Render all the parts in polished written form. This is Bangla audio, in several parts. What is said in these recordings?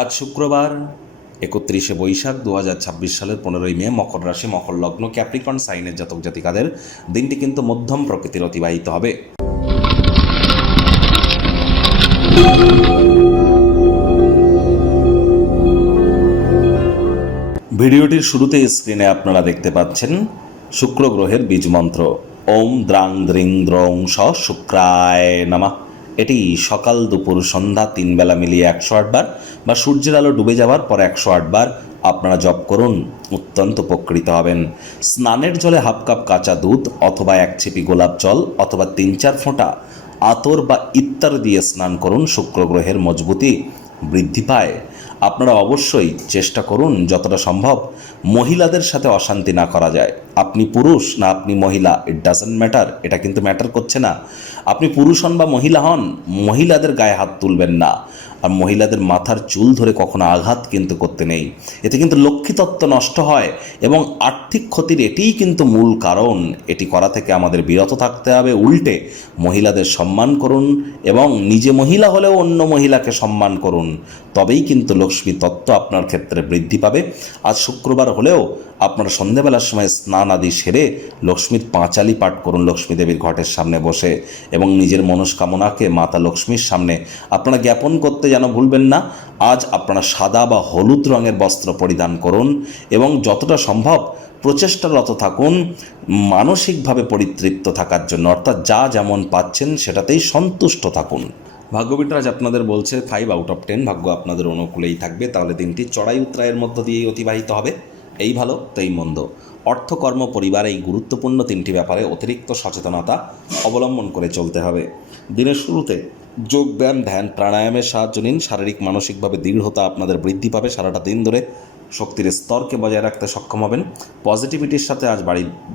আজ শুক্রবার 31শে বৈশাখ 2026 সালের 15ই মে, মকর রাশি, মকর লগ্ন, ক্যাপ্রিকর্ন সাইনের জাতক জাতিকাদের দিনটি কিন্তু মধ্যম প্রকৃতির অতিবাহিত হবে। ভিডিওটির শুরুতে স্ক্রিনে আপনারা দেখতে পাচ্ছেন শুক্র গ্রহের বীজ মন্ত্র ওম দ্রাং দ্রিং দ্রং স শুক্রায় নমঃ। এটি সকাল দুপুর সন্ধ্যা 3 বেলা মিলিয়ে 108 বার বা সূর্যের আলো ডুবে যাওয়ার পর 108 বার আপনারা জপ করুন, অত্যন্ত উপকৃত হবেন। স্নানের জলে হাফ কাপ কাঁচা দুধ অথবা 1 ছিপি গোলাপ জল অথবা 3-4 ফোঁটা আতর বা ইত্যার দিয়ে স্নান করুন, শুক্র গ্রহের মজবুতি বৃদ্ধি পায়। আপনারা অবশ্যই চেষ্টা করুন যতটা সম্ভব মহিলাদের সাথে অশান্তি না করা যায়। আপনি পুরুষ না আপনি মহিলা, ইট ডাজন্ট ম্যাটার, এটা কিন্তু ম্যাটার করছে না। আপনি পুরুষ হন বা মহিলা হন, মহিলাদের গায়ে হাত তুলবেন না, আর মহিলাদের মাথার চুল ধরে কখনো আঘাত কিন্তু করতে নেই। এতে কিন্তু লক্ষ্মীতত্ত্ব নষ্ট হয় এবং আর্থিক ক্ষতির এটিই কিন্তু মূল কারণ। এটি করা থেকে আমাদের বিরত থাকতে হবে। উল্টে মহিলাদের সম্মান করুন এবং নিজে মহিলা হলেও অন্য মহিলাকে সম্মান করুন, তবেই কিন্তু লক্ষ্মী তত্ত্ব আপনার ক্ষেত্রে বৃদ্ধি পাবে। আজ শুক্রবার হলেও আপনারা সন্ধ্যাবেলার সময় স্নান আদি সেরে লক্ষ্মীর পাঁচালি পাঠ করুন লক্ষ্মী দেবীর ঘটের সামনে বসে, এবং নিজের মনস্কামনাকে মাতা লক্ষ্মীর সামনে আপনারা জ্ঞাপন করতে যেন ভুলবেন না। আজ আপনারা সাদা বা হলুদ রঙের বস্ত্র পরিধান করুন এবং যতটা সম্ভব প্রচেষ্টারত থাকুন মানসিকভাবে পরিতৃপ্ত থাকার জন্য, অর্থাৎ যা যেমন পাচ্ছেন সেটাতেই সন্তুষ্ট থাকুন। ভাগ্যবিদ আজ আপনাদের বলছে 5 আউট অফ 10 ভাগ্য আপনাদের অনুকূলেই থাকবে। তাহলে দিনটি চড়াই উতরাইয়ের মধ্য দিয়েই অতিবাহিত হবে। এই ভালো তাই মন্দ, অর্থ, কর্ম, পরিবার, এই গুরুত্বপূর্ণ 3টি ব্যাপারে অতিরিক্ত সচেতনতা অবলম্বন করে চলতে হবে। দিনের শুরুতে যোগব্যায়াম, ধ্যান, প্রাণায়ামের সাহায্য নিন। শারীরিক মানসিকভাবে দৃঢ়তা আপনাদের বৃদ্ধি পাবে। সারাটা দিন ধরে শক্তির স্তরকে বজায় রাখতে সক্ষম হবেন। পজিটিভিটির সাথে আজ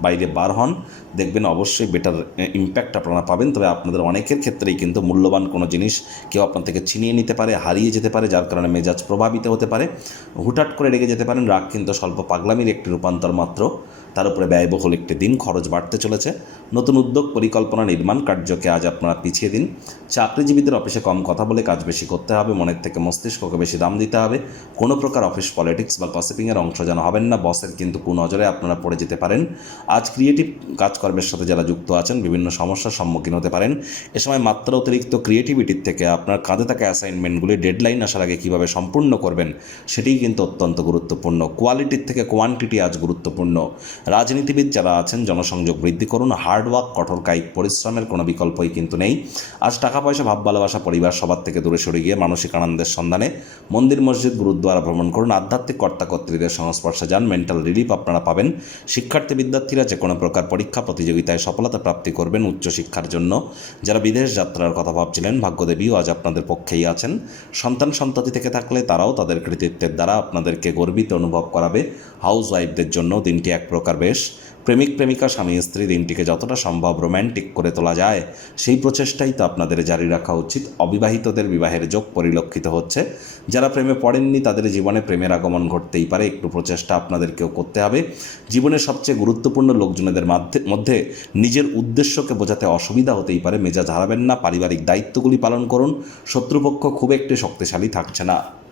বাইরে বার হন, দেখবেন অবশ্যই বেটার ইম্প্যাক্ট আপনারা পাবেন। তবে আপনাদের অনেকের ক্ষেত্রেই কিন্তু মূল্যবান কোনো জিনিস কেউ আপনার থেকে ছিনিয়ে নিতে পারে, হারিয়ে যেতে পারে, যার কারণে মেজাজ প্রভাবিত হতে পারে, হুটহাট করে রেগে যেতে পারেন। রাগ কিন্তু স্বল্প পাগলামির একটি রূপান্তর মাত্র। তার উপরে ব্যয়বহুল একটি দিন, খরচ বাড়তে চলেছে। নতুন উদ্যোগ, পরিকল্পনা, নির্মাণ কার্যকে আজ আপনারা পিছিয়ে দিন। চাকরিজীবীদের অফিসে কম কথা বলে কাজ বেশি করতে হবে, মনের থেকে মস্তিষ্ককে বেশি দাম দিতে হবে। কোনো প্রকার অফিস পলিটিক্স বা গসিপিংয়ের অংশ যেন হবেন না, বসের কিন্তু কুনজরে আপনারা পড়ে যেতে পারেন। আজ ক্রিয়েটিভ কাজকর্মের সাথে যারা যুক্ত আছেন বিভিন্ন সমস্যার সম্মুখীন হতে পারেন। এ সময় মাত্রা অতিরিক্ত ক্রিয়েটিভিটির থেকে আপনার কাঁধে থাকা অ্যাসাইনমেন্টগুলি ডেডলাইন আসার আগে কীভাবে সম্পূর্ণ করবেন সেটিই কিন্তু অত্যন্ত গুরুত্বপূর্ণ। কোয়ালিটির থেকে কোয়ান্টিটি আজ গুরুত্বপূর্ণ। রাজনীতিবিদ যারা আছেন জনসংযোগ বৃদ্ধি করুন। হার্ডওয়ার্ক, কঠোর কায়িক পরিশ্রমের কোনো বিকল্পই কিন্তু নেই। আজ টাকা পয়সা, ভাব ভালোবাসা, পরিবার সবার থেকে দূরে সরে গিয়ে মানসিক আনন্দের সন্ধানে মন্দির, মসজিদ, গুরুদ্বারা ভ্রমণ করুন। আধ্যাত্মিক কর্তাকর্ত্রীদের সংস্পর্শে যান, মেন্টাল রিলিফ আপনারা পাবেন। শিক্ষার্থী বিদ্যার্থীরা যে কোনো প্রকার পরীক্ষা প্রতিযোগিতায় সফলতা প্রাপ্তি করবেন উচ্চশিক্ষার জন্য। যারা বিদেশ যাত্রার কথা ভাবছিলেন ভাগ্যদেবীও আজ আপনাদের পক্ষেই আছেন। সন্তান সন্ততি থেকে থাকলে তারাও তাদের কৃতিত্বের দ্বারা আপনাদেরকে গর্বিত অনুভব করাবে। হাউস ওয়াইফদের জন্য দিনটি এক প্রকার বেশ। প্রেমিক প্রেমিকা, স্বামী স্ত্রী দিনটিকে যতটা সম্ভব রোম্যান্টিক করে তোলা যায় সেই প্রচেষ্টাই তো আপনাদের জারি রাখা উচিত। অবিবাহিতদের বিবাহের যোগ পরিলক্ষিত হচ্ছে। যারা প্রেমে পড়েননি তাদের জীবনে প্রেমের আগমন ঘটতেই পারে, একটু প্রচেষ্টা আপনাদেরকেও করতে হবে। জীবনের সবচেয়ে গুরুত্বপূর্ণ লোকজনেদের মধ্যে নিজের উদ্দেশ্যকে বোঝাতে অসুবিধা হতেই পারে, মেজাজ হারাবেন না। পারিবারিক দায়িত্বগুলি পালন করুন। শত্রুপক্ষ খুব একটি শক্তিশালী থাকছে না।